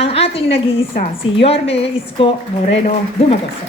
ang ating nag-iisa, si Yorme Isko Moreno Dumagoso.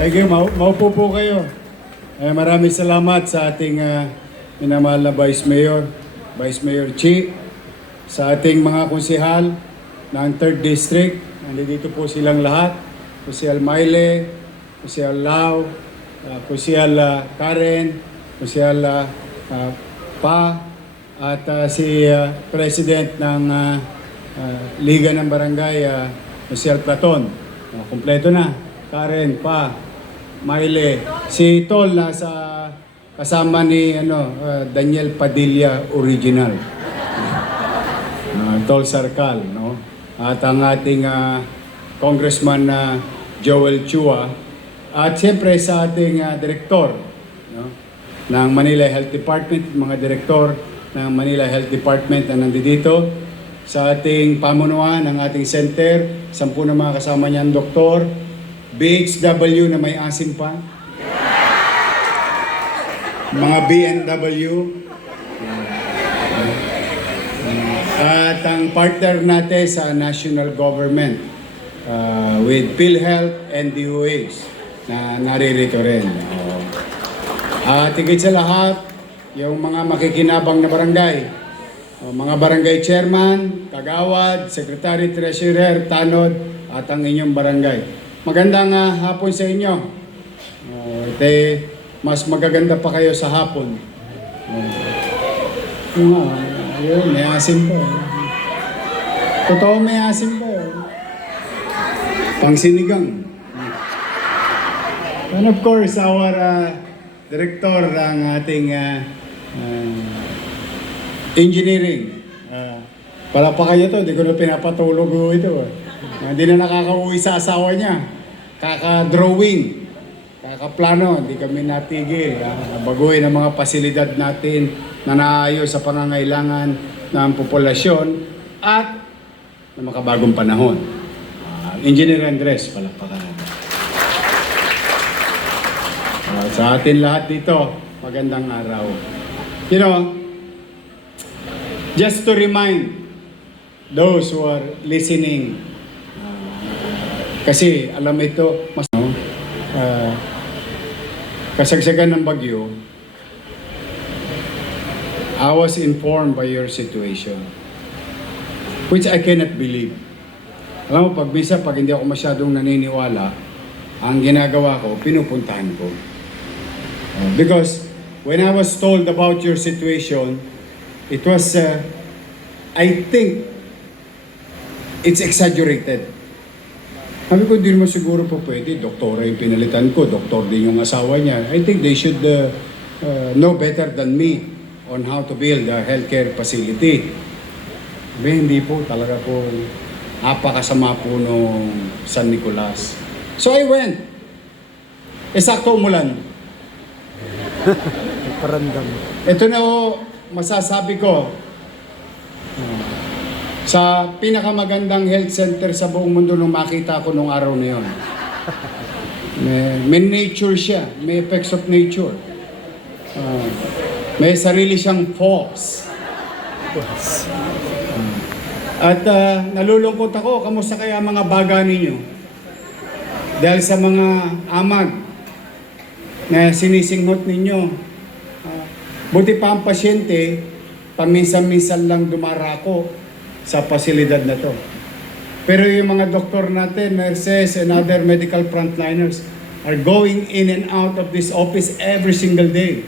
Thank you. Maupo po kayo. Maraming salamat sa ating minamahal na Vice Mayor Chi, sa ating mga konsehal ng 3rd District. Nandito po silang lahat. Konsehal Mayle, Konsehal Lau, Konsehal Karen, Konsehal Pa, at si President ng Liga ng Barangay, Konsehal Platon. Kompleto na. Karen, Pa, Mayle, si Tol nasa kasama ni Daniel Padilla original. Tol Sarkal, no? At ang ating Congressman Joel Chua, at siyempre sa ating direktor, no, ng Manila Health Department, mga direktor ng Manila Health Department na nandito, sa ating pamunuan ng ating center, 10 na mga kasama niyan doktor, BHW na may asim pa, mga BNW, at ang partner natin sa national government with PhilHealth and DOH na naririto rin. At higit sa lahat, yung mga makikinabang na barangay, mga barangay chairman, kagawad, secretary, treasurer, tanod, at ang inyong barangay. Magandang hapon sa inyo. Mas magaganda pa kayo sa hapon. Ayun, may asim pa. Totoo may asim pa. Pangsinigang. And of course, our director ng ating engineering. Palapakan niyo to, di ko na pinapatulog ito. Hindi na nakakauwi sa asawa niya. Kaka-drawing, kaka-plano, hindi kami natigil. Baguhin ang mga pasilidad natin na naayos sa pangangailangan ng populasyon at na makabagong panahon. Engineer Andres, palakpakan. Sa atin lahat dito, magandang araw. You know, just to remind those who are listening, kasi alam ito, mas kasagsagan ng bagyo, I was informed by your situation, which I cannot believe. Alam mo, pag hindi ako masyadong naniniwala, ang ginagawa ko, pinupuntahan ko. Because when I was told about your situation, it was, I think, it's exaggerated. Sabi ko, hindi naman siguro po pwede. Doktora yung pinalitan ko. Doktor din yung asawa niya. I think they should know better than me on how to build a healthcare facility. Hindi po. Talaga po, napakasama po nung San Nicolas. So I went. Sakto umulan. Parandam. Ito na ho, masasabi ko. Sa pinakamagandang health center sa buong mundo nung makita ko nung araw na yun. May nature siya. May effects of nature. May sarili siyang force. At nalulungkot ako, kamusta kaya mga baga ninyo? Dahil sa mga amag na sinisinghot ninyo. Buti pa ang pasyente, paminsan-minsan lang dumarako sa pasilidad na to. Pero yung mga doktor natin, nurses and other medical frontliners are going in and out of this office every single day.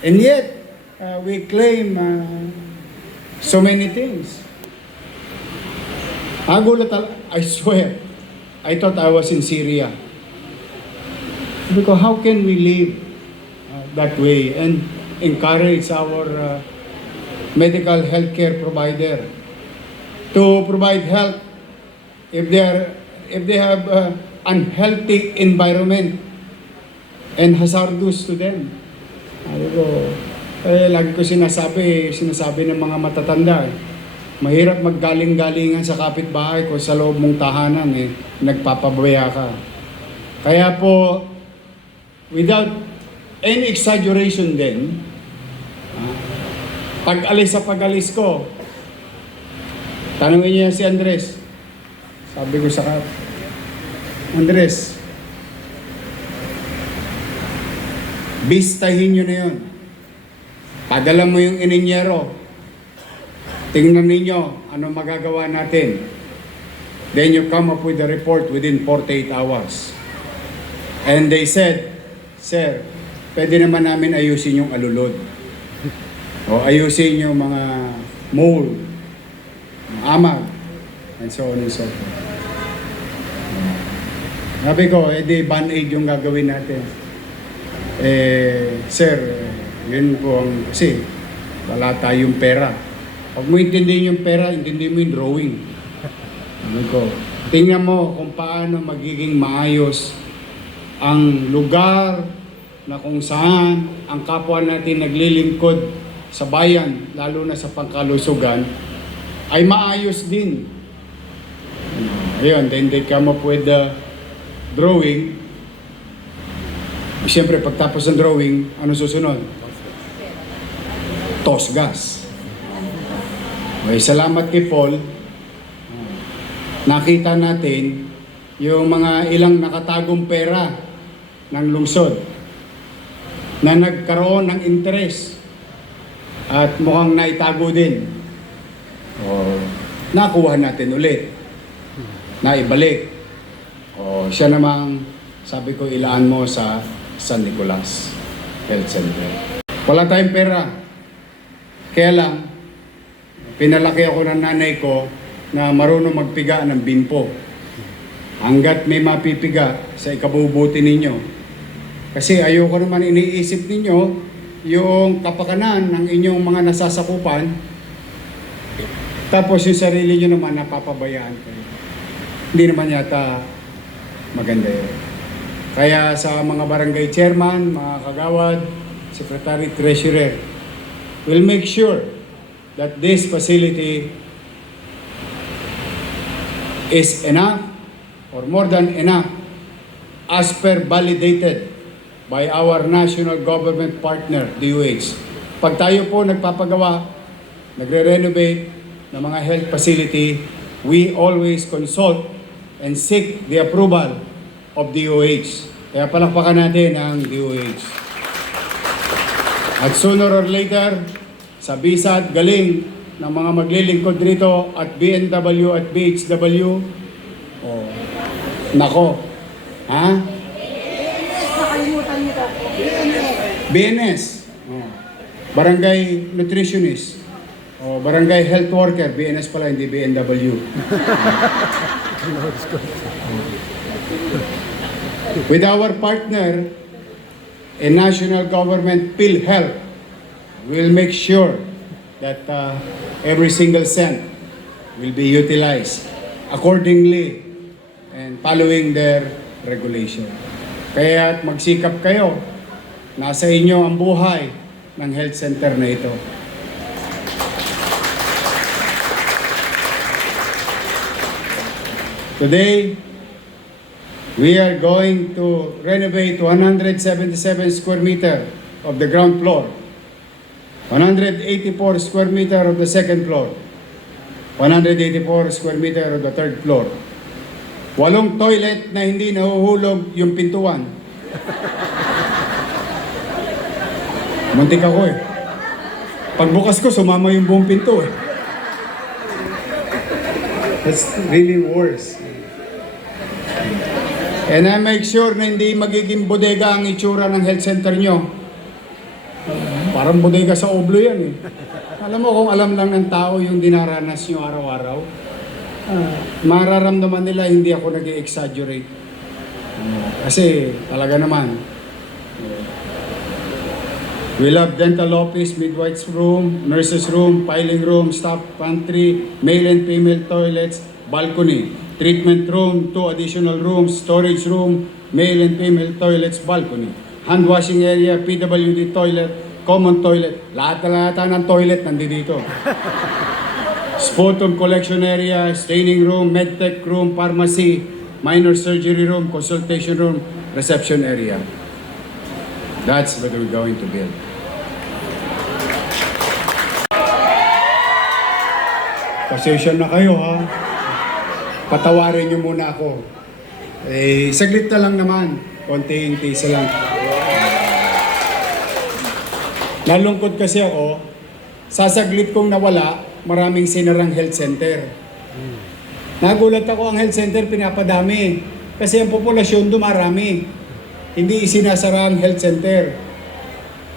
And yet, we claim so many things. I swear, I thought I was in Syria. Because how can we live that way and encourage our medical healthcare provider to provide health if they have unhealthy environment and hazardous to them. Lagi ko sinasabi ng mga matatanda, Mahirap maggaling-galingan sa kapitbahay kung sa loob mong tahanan nagpapabaya ka. Kaya po, without any exaggeration din, pag-alis sa pag-alis ko, tanungin niya si Andres. Sabi ko sa Andres, bistahin nyo na yun. Padala mo yung ininyero. Tingnan ninyo ano magagawa natin. Then you come up with a report within 48 hours. And they said, Sir, pwede naman namin ayusin yung alulod. O ayusin yung mga mold, amag, and so on and so forth. Sabi ko, di band-aid yung gagawin natin. Sir, yun po ang, kasi wala tayong pera. Pag mo intindihin yung pera, intindihin mo yung drawing. Sabi ko, tingnan mo kung paano magiging maayos ang lugar na kung saan ang kapwa natin naglilingkod sa bayan, lalo na sa pangkalusugan, ay maayos din. Ayun, then they come up with the drawing. Siyempre, pagtapos ng drawing, ano susunod? Tosgas. Okay, salamat kay Paul. Nakita natin yung mga ilang nakatagong pera ng lungsod na nagkaroon ng interest at mukhang naitago din. Nakuha natin ulit. Naibalik. Siya namang sabi ko ilaan mo sa San Nicolas Health Center. Wala tayong pera. Kaya lang, pinalaki ako ng nanay ko na marunong magpiga ng bimpo. Hanggat may mapipiga sa ikabubuti ninyo. Kasi ayoko naman iniisip ninyo yung kapakanan ng inyong mga nasasakupan, tapos yung sarili nyo naman napapabayaan kayo. Hindi naman yata maganda yun. Kaya sa mga barangay chairman, mga kagawad, secretary, treasurer, we'll make sure that this facility is enough or more than enough as per validated by our national government partner, DOH. Pag tayo po nagpapagawa, nagre-renovate ng mga health facility, we always consult and seek the approval of DOH. Kaya palakpakan natin ang DOH. At sooner or later, sa bisa at galing ng mga maglilingkod rito at BNW at BHW, nako, ha? Nakalimutan niyo ka. BNS, Barangay Nutritionist, Barangay Health Worker, BNS pala, hindi BNW. With our partner in national government, PhilHealth, we'll make sure that every single cent will be utilized accordingly and following their regulation. Kaya magsikap kayo, nasa inyo ang buhay ng health center na ito. Today, we are going to renovate 177 square meter of the ground floor, 184 square meter of the second floor, 184 square meter of the third floor. 8 toilet na hindi nahuhulog yung pintuan. Muntik ako eh. Pagbukas ko, sumama yung buong pinto eh. That's really worse. And I make sure na hindi magiging bodega ang itsura ng health center nyo. Parang bodega sa Oblo yan eh. Alam mo kung alam lang ng tao yung dinaranas nyo araw-araw, mararamdaman nila hindi ako nag-exaggerate. Kasi talaga naman, we'll have dental office, midwife's room, nurse's room, filing room, staff pantry, male and female toilets, balcony, treatment room, 2 additional rooms, storage room, male and female toilets, balcony, hand washing area, PWD toilet, common toilet, lahat ng toilet nandito. sputum collection area, staining room, medtech room, pharmacy, minor surgery room, consultation room, reception area. That's what we're going to build. Pasensya na kayo ha. Patawarin niyo muna ako. Saglit na lang naman. Konting tisa lang. Nalungkot kasi ako. Sasaglit kong nawala, maraming sinarang health center. Nagulat ako, ang health center pinapadami. Kasi ang populasyon dumarami. Hindi isinasara ang health center.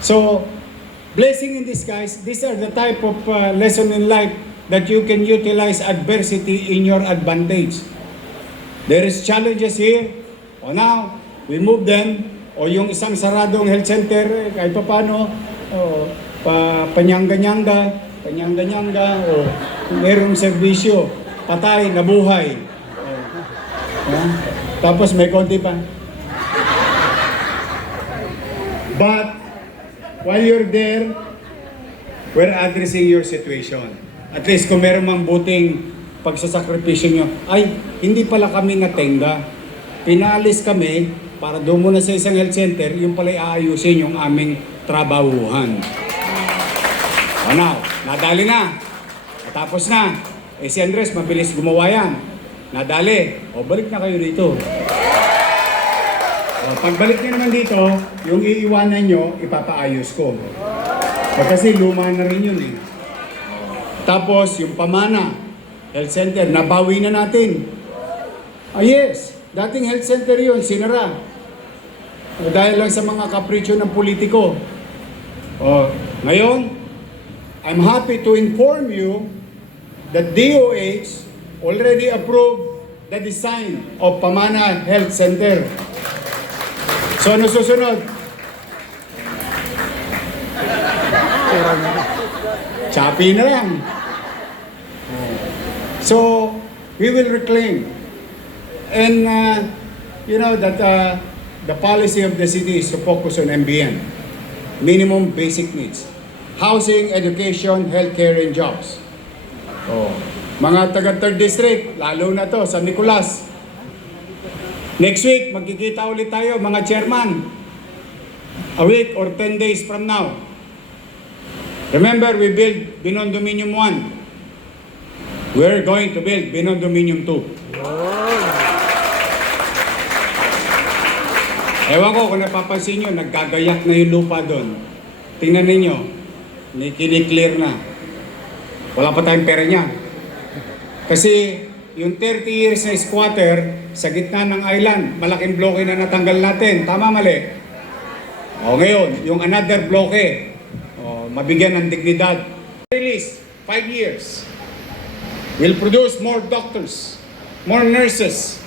So, blessing in disguise, these are the type of lesson in life that you can utilize adversity in your advantage. There is challenges here. O now, we move them. O yung isang saradong health center, kahit pa paano, panyanga-nyanga, o mayroong serbisyo, patay, nabuhay. Tapos may konti pa. But, while you're there, we're addressing your situation. At least kung meron mang buting pagsasakripisyo nyo, ay, hindi pala kami natenga. Pinalis kami para doon muna sa isang health center, yung pala aayusin yung aming trabahuhan. O now, nadali na. Tapos na. Si Andres, mabilis gumawa yan. Nadali. O, balik na kayo dito. O, pagbalik nyo naman dito, yung iiwanan nyo, ipapaayos ko. O, kasi luma na rin yun eh. Tapos, yung Pamana Health Center, nabawi na natin. Yes, dating health center yun, sinara. Dahil lang sa mga kapritsyo ng politiko. Ngayon, I'm happy to inform you that DOH already approved the design of Pamana Health Center. So, ano susunod? Chapi na lang. So, we will reclaim. And you know that the policy of the city is to focus on MBN, minimum basic needs. Housing, education, healthcare, and jobs. Mga taga 3rd District, lalo na to, San Nicolas. Next week, magkikita ulit tayo, mga chairman. A week or 10 days from now. Remember, we built Binondominium 1. We're going to build Binondominium 2. Ewan ko kung napapansin nyo, naggagayak na yung lupa doon. Tingnan ninyo, kiniklear na. Wala pa tayong pera niya. Kasi yung 30 years na squatter sa gitna ng island, malaking bloke na natanggal natin. Tama, mali? O ngayon, yung another bloke, mabigyan ng dignidad. Release, 5 years. We'll produce more doctors, more nurses.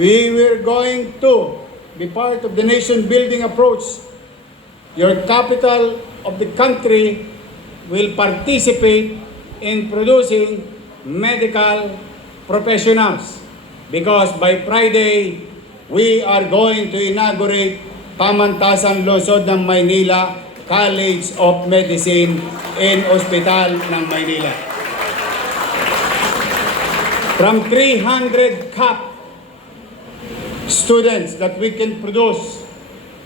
We were going to be part of the nation-building approach. Your capital of the country will participate in producing medical professionals because by Friday, we are going to inaugurate Pamantasan Lungsod ng Maynila College of Medicine and Hospital ng Maynila. From 300 CAP students that we can produce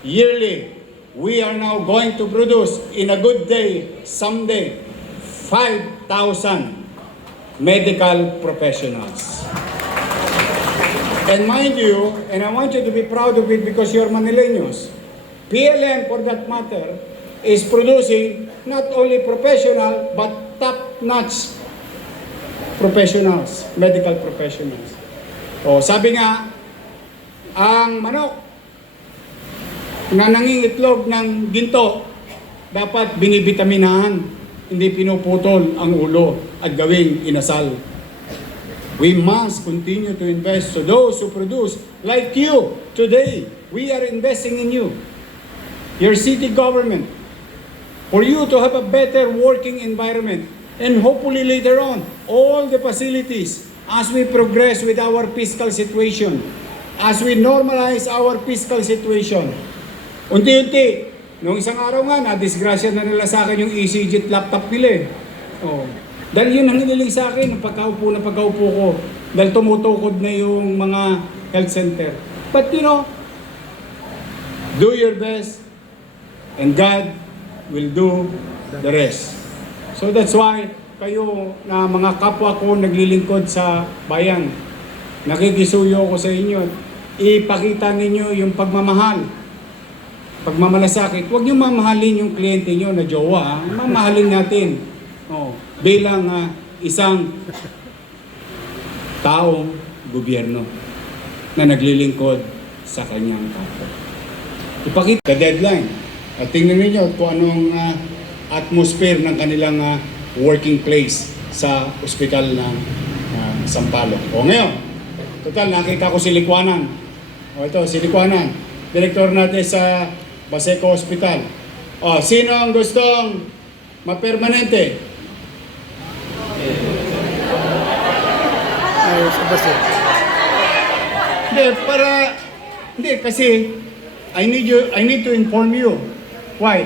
yearly, we are now going to produce in a good day, someday, 5,000 medical professionals. And mind you, and I want you to be proud of it because you're Manileños, PLN for that matter is producing not only professional but top-notch professionals, medical professionals. Sabi nga, ang manok na nangingitlog ng ginto dapat binibitaminahan, hindi pinuputol ang ulo at gawing inasal. We must continue to invest to those who produce like you. Today, we are investing in you, your city government, for you to have a better working environment. And hopefully later on, all the facilities as we progress with our fiscal situation, as we normalize our fiscal situation. Unti-unti, nung isang araw nga, na-disgrasya na nila sa akin yung EasyJet laptop nila eh. Dahil yun ang hiniling sa akin, ng pagkaupo ko. Dahil tumutukod na yung mga health center. But you know, do your best and God will do the rest. So that's why kayo na mga kapwa ko naglilingkod sa bayan, nakikisuyo ko sa inyo, ipakita ninyo yung pagmamahal, pagmamalasakit. Huwag niyo mamahalin yung kliyente niyo na jowa. Mamahalin natin bilang isang taong gobyerno na naglilingkod sa kanyang kapwa. Ipakita the deadline. At tingnan ninyo kung anong atmosphere ng kanilang working place sa ospital ng Sampaloc. O ngayon, total, nakita ko si Likwanan. O ito, si Likwanan. Direktor natin sa Baseco Hospital. O, sino ang gustong mapermanente? Ayaw sa Baseco. Hindi, kasi I need to inform you. Why?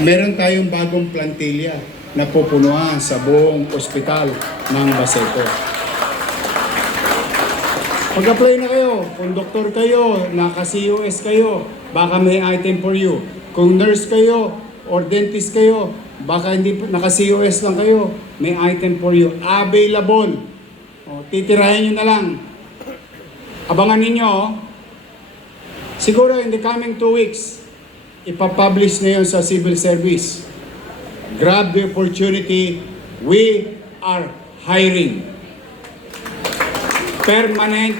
Meron tayong bagong plantilla na pupunuan sa buong ospital ng Baseco. Pag-apply na kayo, kung doktor kayo, naka-COS kayo, baka may item for you. Kung nurse kayo or dentist kayo, baka hindi naka-COS lang kayo, may item for you. Available. O, titirahin nyo na lang. Abangan ninyo, siguro in the coming 2 weeks, ipapublish na yun sa civil service. Grab the opportunity. We are hiring. Permanent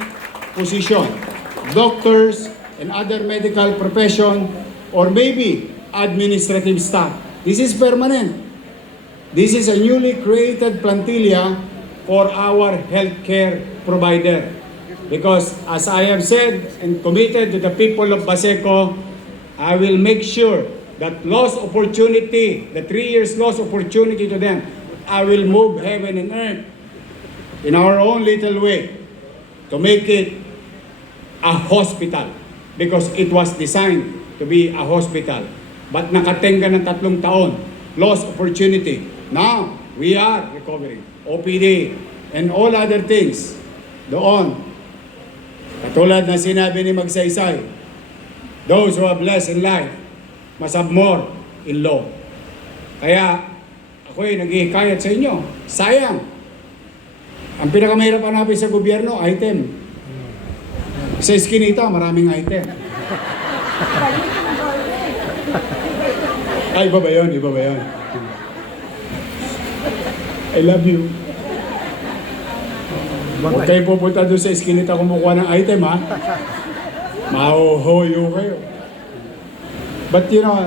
position. Doctors and other medical profession or maybe administrative staff. This is permanent. This is a newly created plantilla for our healthcare provider. Because as I have said and committed to the people of Baseco, I will make sure that lost opportunity, the 3 years lost opportunity to them, I will move heaven and earth in our own little way to make it a hospital because it was designed to be a hospital. But nakatenga ng 3 taon, lost opportunity. Now, we are recovering. OPD and all other things doon. Katulad na sinabi ni Magsaysay, those who have less in life must have more in law. Kaya ako'y naghihikayat sa inyo. Sayang. Ang pinakamahirap hanapin sa gobyerno, item. Sa Eskinita, maraming item. Ay, iba ba yun? Iba ba yun? I love you. Huwag kayo pupunta doon sa Eskinita kumukuha ng item, ha? Mahuhuyo kayo. But you know,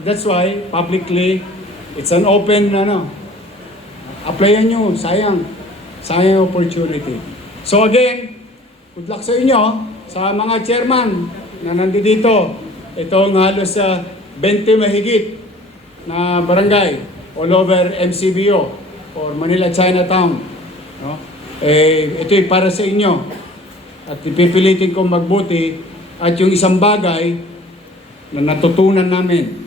that's why publicly, it's an open, applyan nyo, sayang opportunity. So again, good luck sa inyo, sa mga chairman na nandito. Itong halos sa 20 mahigit na barangay all over MCBO or Manila Chinatown. No? Ito'y para sa inyo at ipipilitin kong magbuti at yung isang bagay na natutunan namin,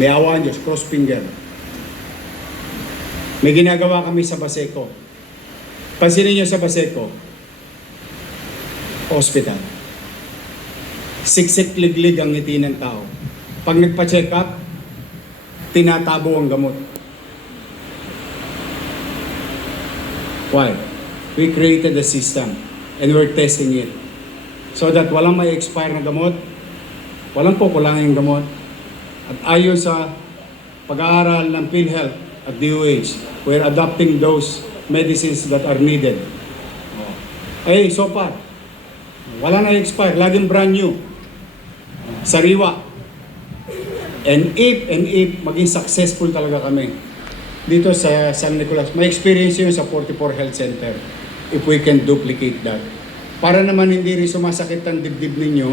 may awa ang Diyos, cross finger. May ginagawa kami sa Baseco. Pansinin niyo sa Baseco, hospital. Siksik liglig ang ngiti ng tao. Pag nagpa-check up, tinatabo ang gamot. Why? We created a system and we're testing it. So that walang may expire na gamot, walang kukulangin gamot. At ayon sa pag-aaral ng PhilHealth at DOH, we're adopting those medicines that are needed. So far, wala na expire, laging brand new. Sariwa. And if maging successful talaga kami dito sa San Nicolas, may experience yun sa 44 Health Center if we can duplicate that. Para naman hindi rin sumasakit ang dibdib ninyo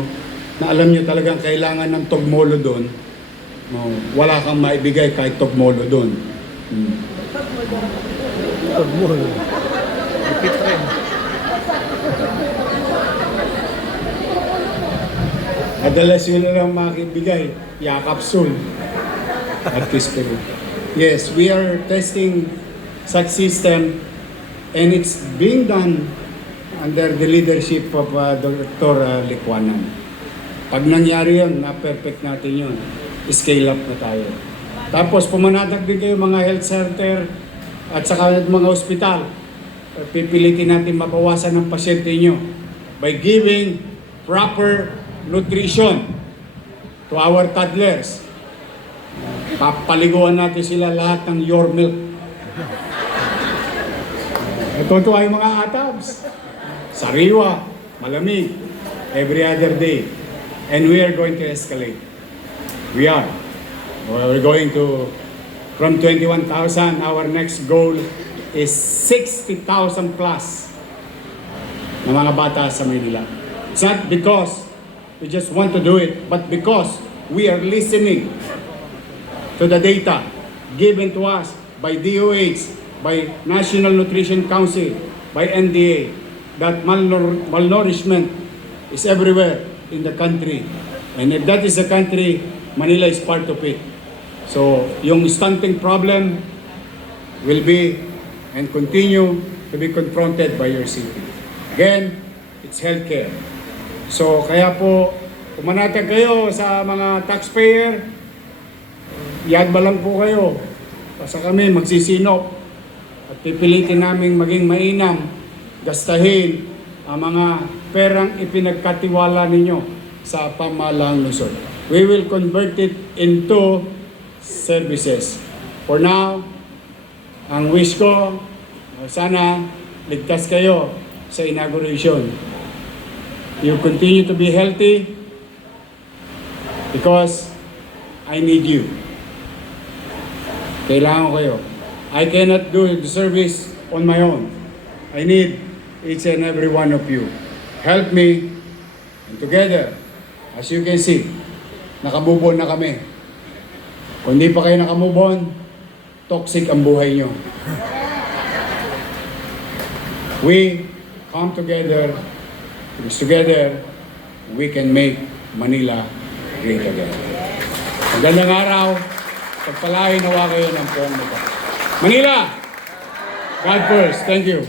na alam nyo talagang kailangan ng togmolo doon, wala kang maibigay kahit togmolo doon. Togmolo. Ipit rin. Madalas yun na lang makibigay, yakapsul. at Kispero. Yes, we are testing such system and it's being done under the leadership of Dr. Licuanan. Pag nangyari yun, na-perfect natin yun, scale up na tayo. Tapos pumanatag din kayo mga health center at saka mga ospital. Pipilitin natin mabawasan ng pasyente nyo by giving proper nutrition to our toddlers. Papaliguan natin sila lahat ng your milk. Natutuwa yung mga atabs. Sariwa, malamig, every other day. And we are going to escalate. We are. We're going to, from 21,000, our next goal is 60,000 plus na mga bata sa Manila. It's not because we just want to do it, but because we are listening to the data given to us by DOH, by National Nutrition Council, by NDA, that malnourishment is everywhere in the country. And if that is the country, Manila is part of it. So, yung stunting problem will be and continue to be confronted by your city. Again, it's healthcare. So, kaya po, pumanatag kayo sa mga taxpayer, yadba lang po kayo. Basta kami magsisinop at pipilitin namin maging mainam, gastahin ang mga perang ipinagkatiwala ninyo sa pamahalang lungsod. We will convert it into services. For now, ang wish ko, sana ligtas kayo sa inauguration. You continue to be healthy because I need you. Kailangan ko kayo. I cannot do the service on my own. I need each and every one of you. Help me, and together, as you can see, nakamove on na kami. Kung hindi pa kayo nakamove on, toxic ang buhay nyo. We come together, because together, we can make Manila great again. Magandang araw, pagpalain nawa kayo ng poong mata. Manila, God first. Thank you.